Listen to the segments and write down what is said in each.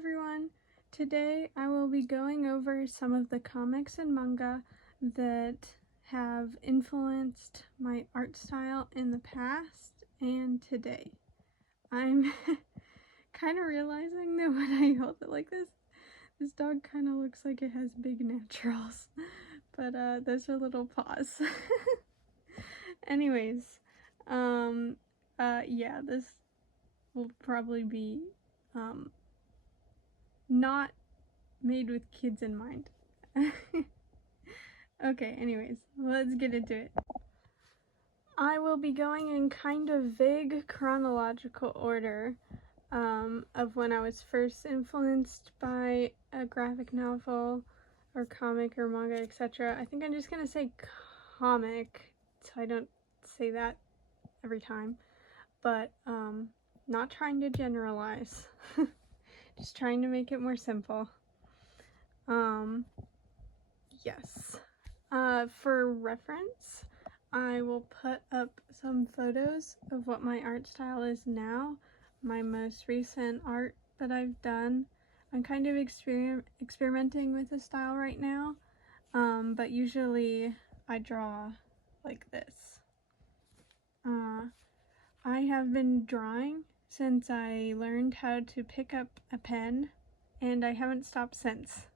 everyone! Today I will be going over some of the comics and manga that have influenced my art style in the past and today. I'm kind of realizing that when I hold it like this dog kind of looks like it has big naturals, but those are little paws. Anyways, yeah, this will probably be not made with kids in mind. Okay, anyways, let's get into it. I will be going in kind of vague chronological order of when I was first influenced by a graphic novel or comic or manga, etc. I think I'm just gonna say comic so I don't say that every time, but not trying to generalize. Just trying to make it more simple. Yes. For reference, I will put up some photos of what my art style is now, my most recent art that I've done. I'm kind of experimenting with the style right now, but usually I draw like this. I have been drawing since I learned how to pick up a pen, and I haven't stopped since.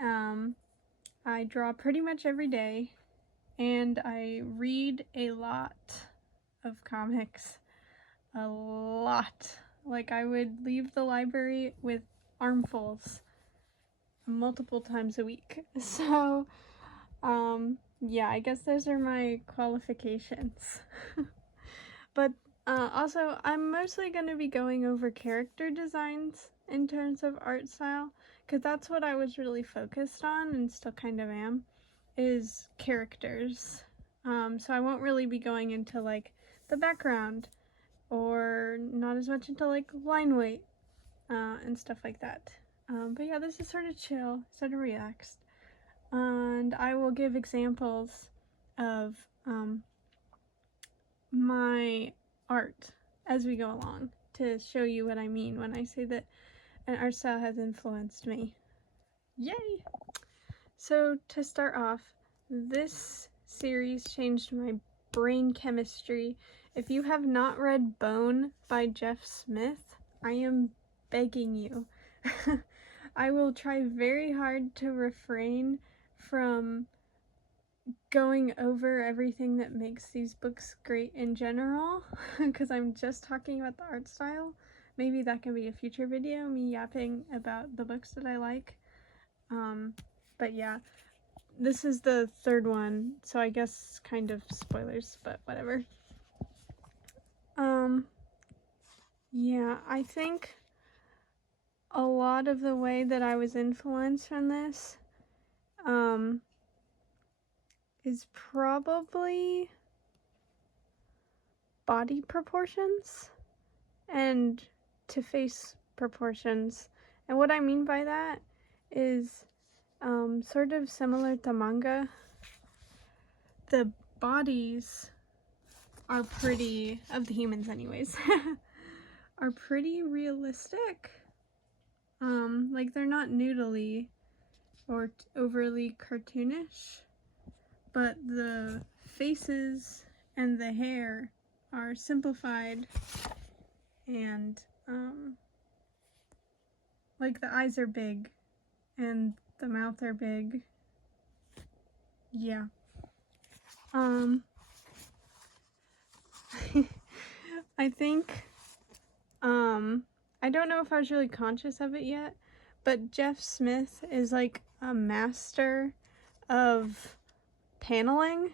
I draw pretty much every day, and I read a lot of comics. A lot. Like, I would leave the library with armfuls multiple times a week. So, yeah, I guess those are my qualifications. But also, I'm mostly going to be going over character designs in terms of art style, because that's what I was really focused on and still kind of am, is characters. So I won't really be going into like the background, or not as much into like line weight and stuff like that. But yeah, this is sort of chill, sort of relaxed, and I will give examples of my art as we go along to show you what I mean when I say that an art style has influenced me. Yay! So to start off, this series changed my brain chemistry. If you have not read Bone by Jeff Smith, I am begging you. I will try very hard to refrain from going over everything that makes these books great in general, because I'm just talking about the art style. Maybe that can be a future video, me yapping about the books that I like. But yeah, this is the third one, so I guess kind of spoilers, but whatever. Yeah, I think a lot of the way that I was influenced from this, is probably body proportions and to face proportions. And what I mean by that is sort of similar to manga. The bodies are pretty, of the humans anyways, are pretty realistic. Like, they're not noodly or overly cartoonish, but the faces and the hair are simplified, and like the eyes are big and the mouth are big. Yeah. I think I don't know if I was really conscious of it yet, but Jeff Smith is like a master of paneling.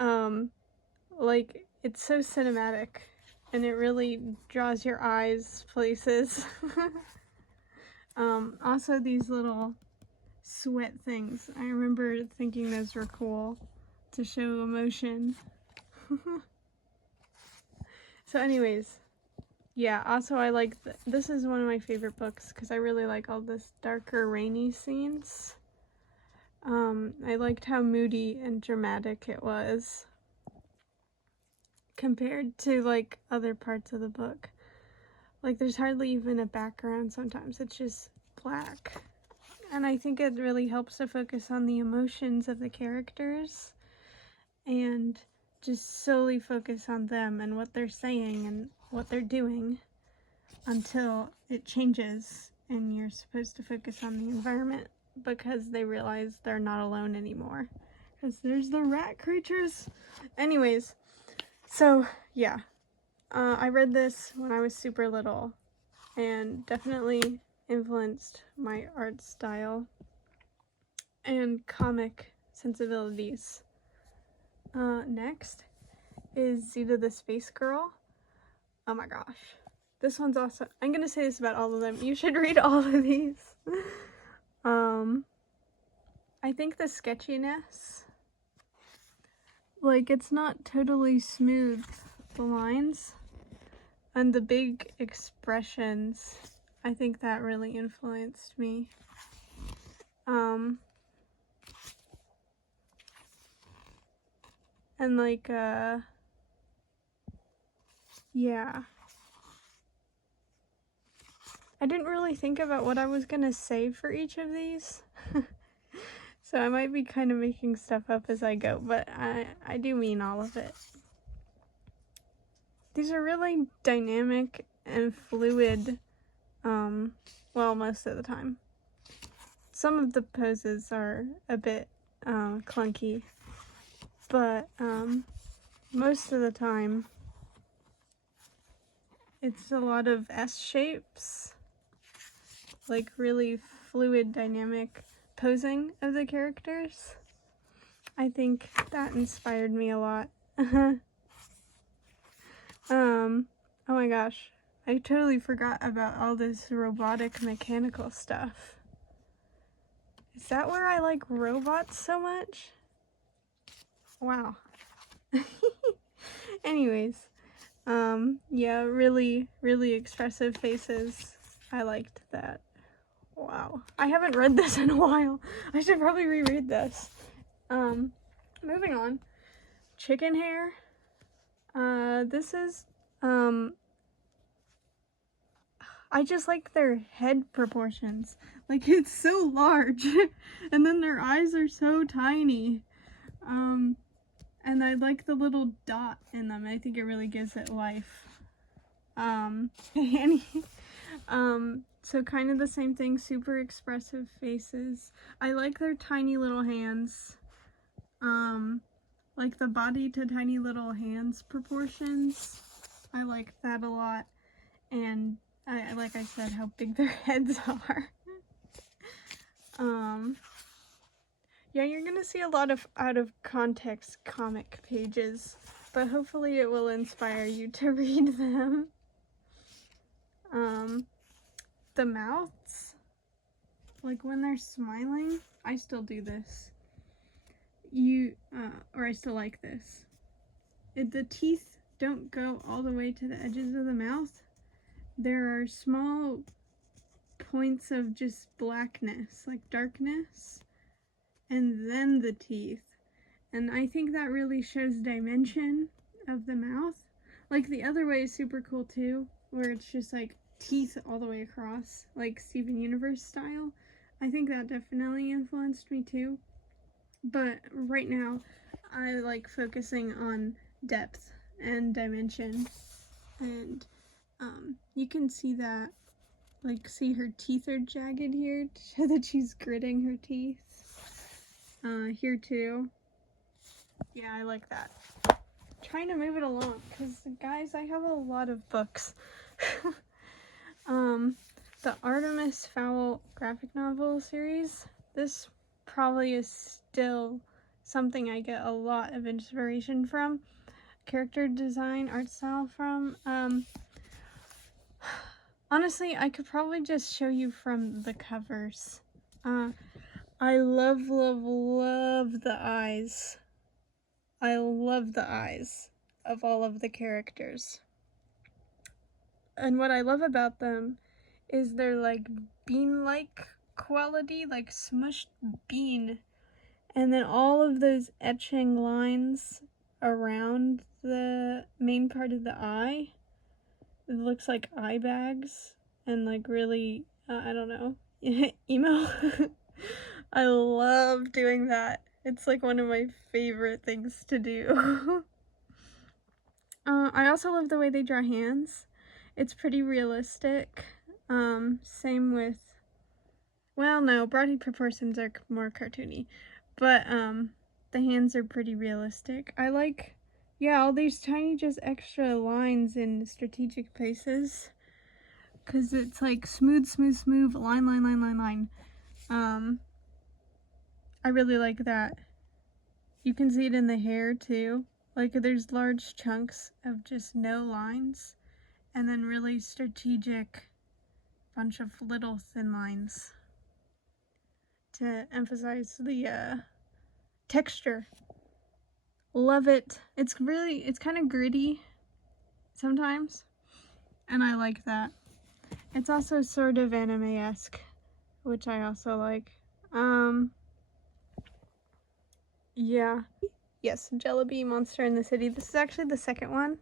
Like, it's so cinematic, and it really draws your eyes places. Also these little sweat things. I remember thinking those were cool to show emotion. So anyways, yeah, also I like, this is one of my favorite books because I really like all this darker rainy scenes. I liked how moody and dramatic it was compared to like other parts of the book. Like, there's hardly even a background sometimes. It's just black. And I think it really helps to focus on the emotions of the characters and just solely focus on them and what they're saying and what they're doing until it changes and you're supposed to focus on the environment because they realize they're not alone anymore. Because there's the rat creatures. Anyways, so yeah. I read this when I was super little and definitely influenced my art style and comic sensibilities. Next is Zita the Space Girl. Oh my gosh. This one's awesome. I'm gonna say this about all of them. You should read all of these. I think the sketchiness, like, it's not totally smooth, the lines, and the big expressions, I think that really influenced me. And like, yeah. I didn't really think about what I was gonna say for each of these. So I might be kind of making stuff up as I go, but I do mean all of it. These are really dynamic and fluid, well, most of the time. Some of the poses are a bit clunky, but most of the time it's a lot of S shapes, like really fluid, dynamic posing of the characters. I think that inspired me a lot. Oh my gosh, I totally forgot about all this robotic mechanical stuff. Is that where I like robots so much? Wow. Anyways, yeah, really, really expressive faces. I liked that. Wow. I haven't read this in a while. I should probably reread this. Moving on. Chickenhare. This is, I just like their head proportions. Like, it's so large, and then their eyes are so tiny. And I like the little dot in them. I think it really gives it life. So kind of the same thing, super expressive faces. I like their tiny little hands. Like the body to tiny little hands proportions. I like that a lot. And I like I said, how big their heads are. Yeah, you're gonna see a lot of out of context comic pages, but hopefully it will inspire you to read them. The mouths, like when they're smiling, I still do this. Or I still like this. The teeth don't go all the way to the edges of the mouth. There are small points of just blackness, like darkness, and then the teeth. And I think that really shows dimension of the mouth. Like the other way is super cool too, where it's just like teeth all the way across, like Steven Universe style. I think that definitely influenced me too. But right now, I like focusing on depth and dimension. And you can see that, like, see her teeth are jagged here to show that she's gritting her teeth. Here too. Yeah, I like that. Trying to move it along, because guys, I have a lot of books. The Artemis Fowl graphic novel series, this probably is still something I get a lot of inspiration from. Character design, art style from. Honestly, I could probably just show you from the covers. I love, love, love the eyes. I love the eyes of all of the characters. And what I love about them is their like bean-like quality, like smushed bean. And then all of those etching lines around the main part of the eye. it looks like eye bags and like really, I don't know, emo. I love doing that. It's like one of my favorite things to do. I also love the way they draw hands. It's pretty realistic. Same with, well, no, body proportions are more cartoony, but the hands are pretty realistic. I like, yeah, all these tiny just extra lines in strategic places, because it's like smooth, smooth, smooth, line, line, line, line, line. I really like that. You can see it in the hair too. Like there's large chunks of just no lines, and then really strategic bunch of little thin lines to emphasize the texture. Love it. It's kind of gritty sometimes, and I like that. It's also sort of anime-esque, which I also like. Yeah. Yes, Jellaby, Monster in the City. This is actually the second one.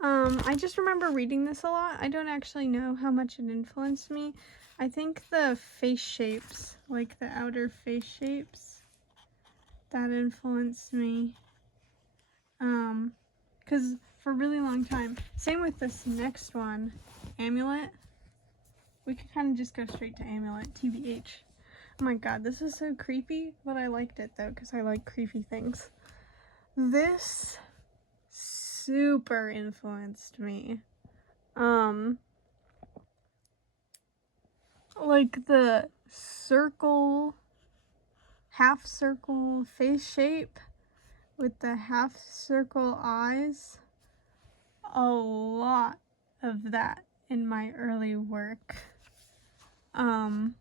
I just remember reading this a lot. I don't actually know how much it influenced me. I think the face shapes, like the outer face shapes, that influenced me. Because for a really long time, same with this next one, Amulet. We could kind of just go straight to Amulet, TBH. Oh my god, this is so creepy, but I liked it though, because I like creepy things. This super influenced me. Like the circle, half circle face shape with the half circle eyes. A lot of that in my early work. And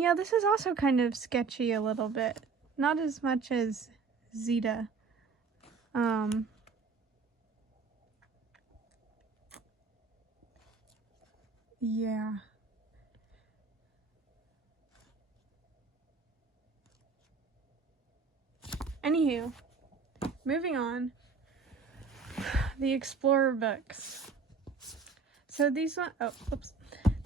yeah, this is also kind of sketchy a little bit. Not as much as Zita. Yeah. Anywho, moving on. The Explorer books. So these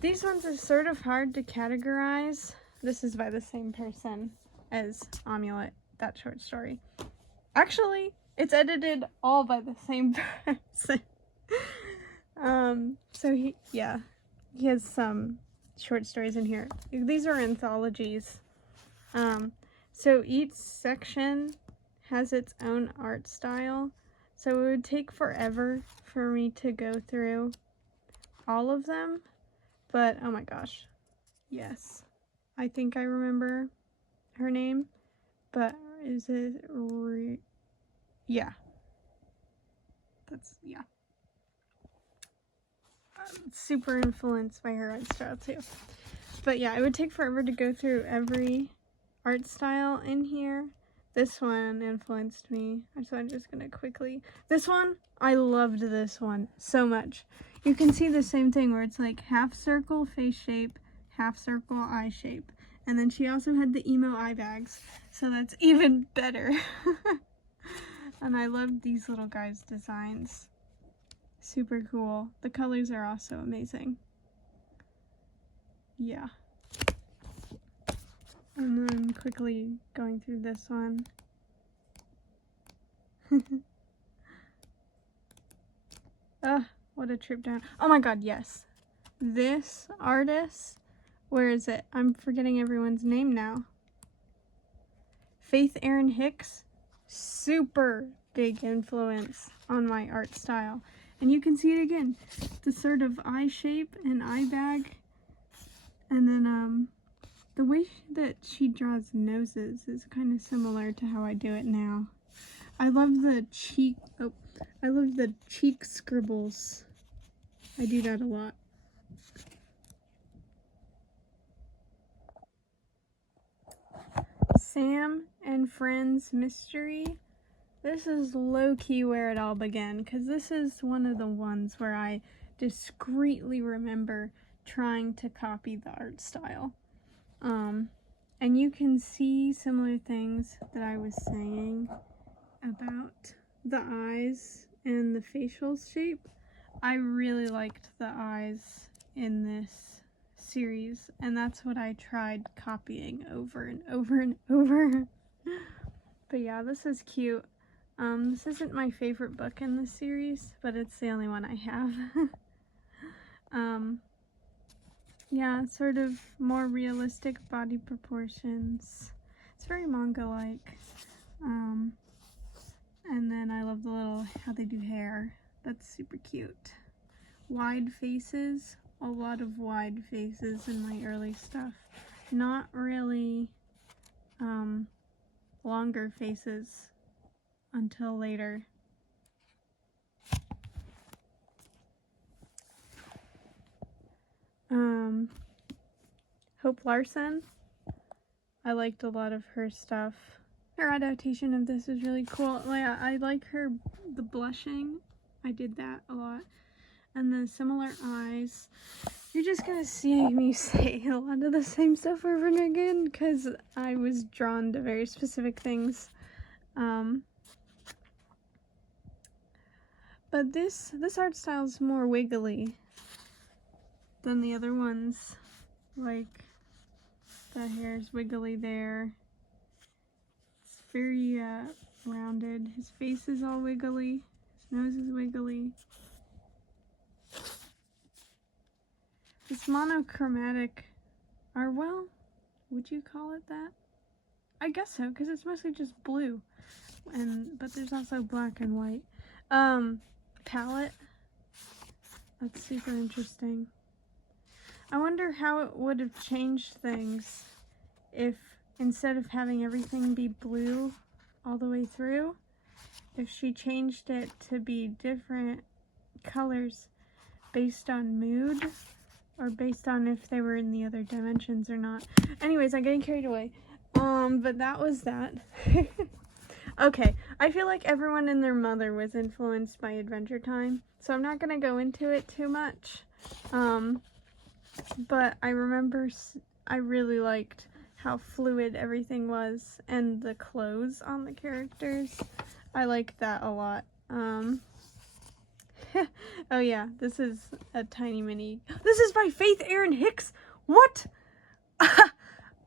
These ones are sort of hard to categorize. This is by the same person as Amulet, that short story. Actually, it's edited all by the same person. So he has some short stories in here. These are anthologies. So each section has its own art style. So it would take forever for me to go through all of them. But, oh my gosh. Yes. I think I remember her name. But is it yeah. Yeah. Super influenced by her art style too. But yeah, it would take forever to go through every art style in here. This one influenced me, so I'm just gonna quickly. This one, I loved this one so much. You can see the same thing where it's like half circle face shape, half circle eye shape. And then she also had the emo eye bags, so that's even better. And I loved these little guys' designs. Super cool. The colors are also amazing. Yeah. And then quickly going through this one. What a trip down. Oh my god, yes. This artist, where is it? I'm forgetting everyone's name now. Faith Erin Hicks, super big influence on my art style. And you can see it again. The sort of eye shape and eye bag. And then, the way that she draws noses is kind of similar to how I do it now. I love the cheek scribbles. I do that a lot. Sam and Friends Mystery. This is low-key where it all began, because this is one of the ones where I discreetly remember trying to copy the art style. And you can see similar things that I was saying about the eyes and the facial shape. I really liked the eyes in this series, and that's what I tried copying over and over and over. But yeah, this is cute. This isn't my favorite book in this series, but it's the only one I have. Yeah, sort of more realistic body proportions. It's very manga-like. And then I love the little, how they do hair. That's super cute. Wide faces. A lot of wide faces in my early stuff. Not really, longer faces until later. Hope Larson. I liked a lot of her stuff. Her adaptation of this is really cool. Like, I like the blushing. I did that a lot. And the similar eyes. You're just gonna see me say a lot of the same stuff over and again because I was drawn to very specific things. But this art style is more wiggly than the other ones. Like, the hair's wiggly there. It's very rounded. His face is all wiggly. His nose is wiggly. It's monochromatic, or well, would you call it that? I guess so, because it's mostly just blue, but there's also black and white. Palette. That's super interesting. I wonder how it would have changed things if instead of having everything be blue all the way through, if she changed it to be different colors based on mood or based on if they were in the other dimensions or not. Anyways, I'm getting carried away. But that was that. Okay, I feel like everyone and their mother was influenced by Adventure Time, so I'm not gonna go into it too much. But I remember I really liked how fluid everything was and the clothes on the characters. I liked that a lot. Oh yeah, this is a tiny mini. This is by Faith Erin Hicks. What? I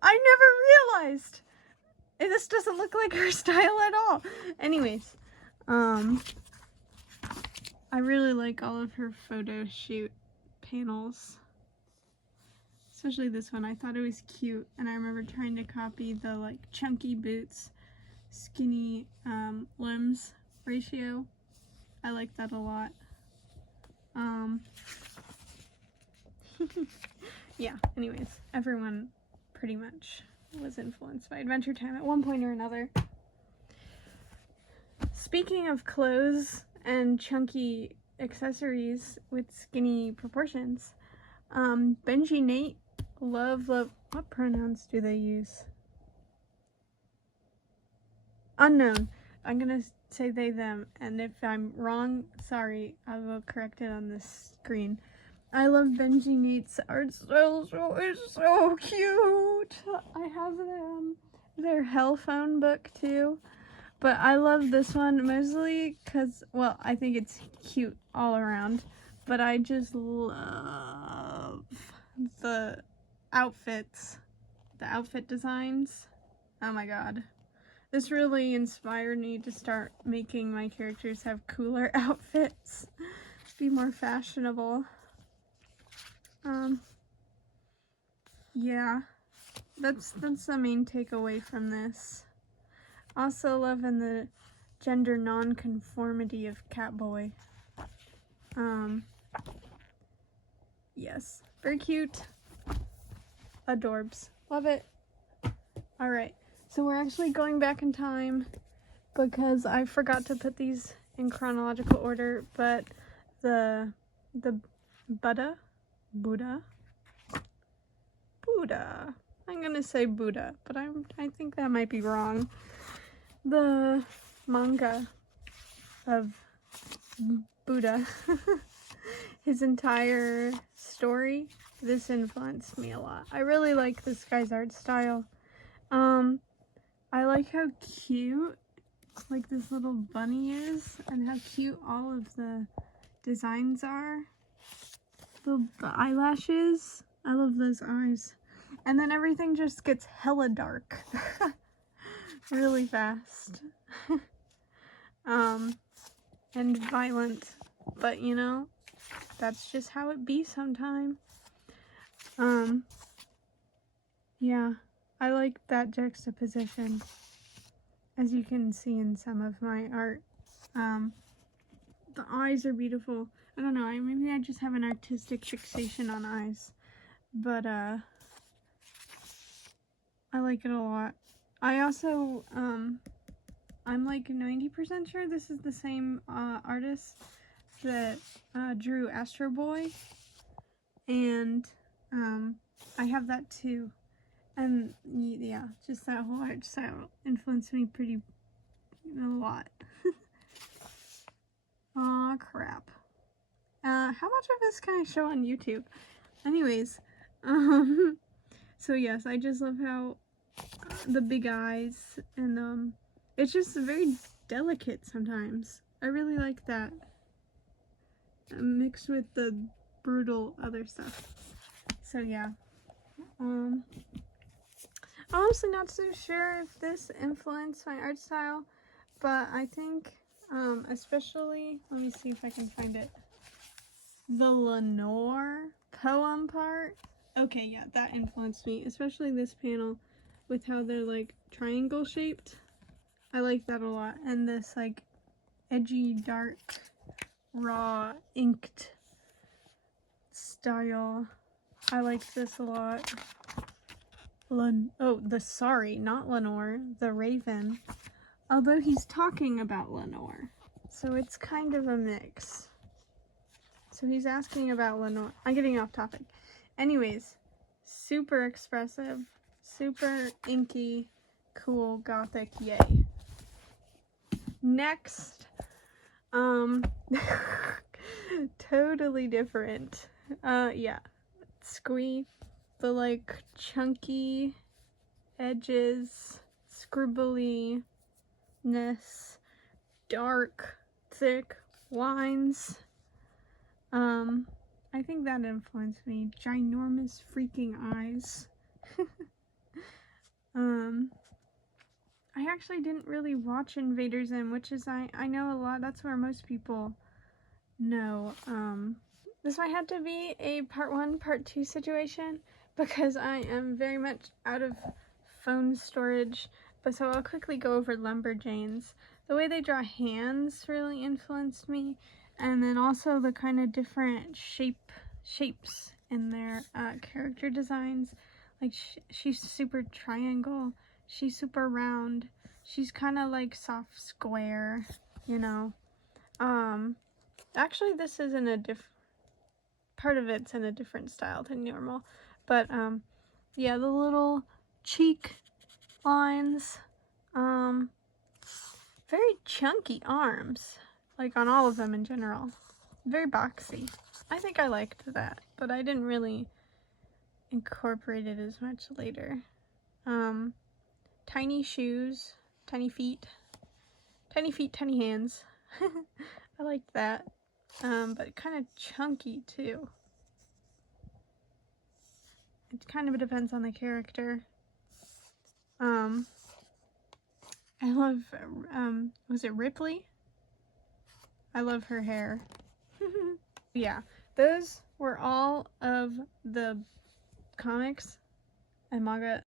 never realized. This doesn't look like her style at all. Anyways, I really like all of her photo shoot panels. Especially this one. I thought it was cute, and I remember trying to copy the like chunky boots, skinny limbs ratio. I like that a lot. Yeah, anyways, everyone pretty much was influenced by Adventure Time at one point or another. Speaking of clothes and chunky accessories with skinny proportions, Benji, Nate, love, what pronouns do they use? Unknown. I'm gonna say they, them, and if I'm wrong, sorry, I will correct it on this screen. I love Benji Nate's art style, it's so cute. I have their Hell Phone book too, but I love this one mostly because, well, I think it's cute all around, but I just love the outfits, the outfit designs. Oh my god. This really inspired me to start making my characters have cooler outfits, be more fashionable. Yeah, that's the main takeaway from this. Also loving the gender non-conformity of Catboy. Yes, very cute. Adorbs. Love it. Alright, so we're actually going back in time because I forgot to put these in chronological order, but the Buddha, I'm gonna say Buddha, but I think that might be wrong. The manga of Buddha, his entire story, this influenced me a lot. I really like this guy's art style. I like how cute like this little bunny is and how cute all of the designs are. The eyelashes. I love those eyes. And then everything just gets hella dark. Really fast. And violent. But you know, that's just how it be sometime. Yeah, I like that juxtaposition, as you can see in some of my art. The eyes are beautiful. I don't know, maybe I just have an artistic fixation on eyes, but I like it a lot. I also, I'm like 90% sure this is the same artist that drew Astro Boy, and I have that too. And yeah, just that whole art style influenced me pretty a lot. Aw, crap. How much of this can I show on YouTube? Anyways, so yes, I just love how the big eyes, and it's just very delicate sometimes. I really like that, mixed with the brutal other stuff. So yeah, I'm honestly not so sure if this influenced my art style, but I think, especially, let me see if I can find it, the Lenore poem part. Okay, yeah, that influenced me, especially this panel with how they're like triangle shaped. I like that a lot. And this like edgy, dark, raw, inked style. I like this a lot. Sorry, not Lenore, the Raven. Although he's talking about Lenore. So it's kind of a mix. So he's asking about Lenore. I'm getting off topic. Anyways, super expressive, super inky, cool, gothic, yay. Next, totally different. Yeah, Squee, the like chunky edges, scribbliness, dark, thick lines. I think that influenced me. Ginormous freaking eyes. I actually didn't really watch Invader Zim, which is, I know a lot, that's where most people know. This might have to be a part 1, part 2 situation, because I am very much out of phone storage, but so I'll quickly go over Lumberjanes. The way they draw hands really influenced me, and then also the kind of different shapes in their character designs. Like she's super triangle, she's super round, she's kind of like soft square, you know. Actually this is in a part of it's in a different style than normal, but yeah, the little cheek lines, very chunky arms, like on all of them in general, very boxy. I think I liked that, but I didn't really incorporate it as much later. Tiny shoes, tiny feet, tiny hands. I liked that, but kind of chunky too. It kind of depends on the character. I love, was it Ripley? I love her hair. Yeah, those were all of the comics and manga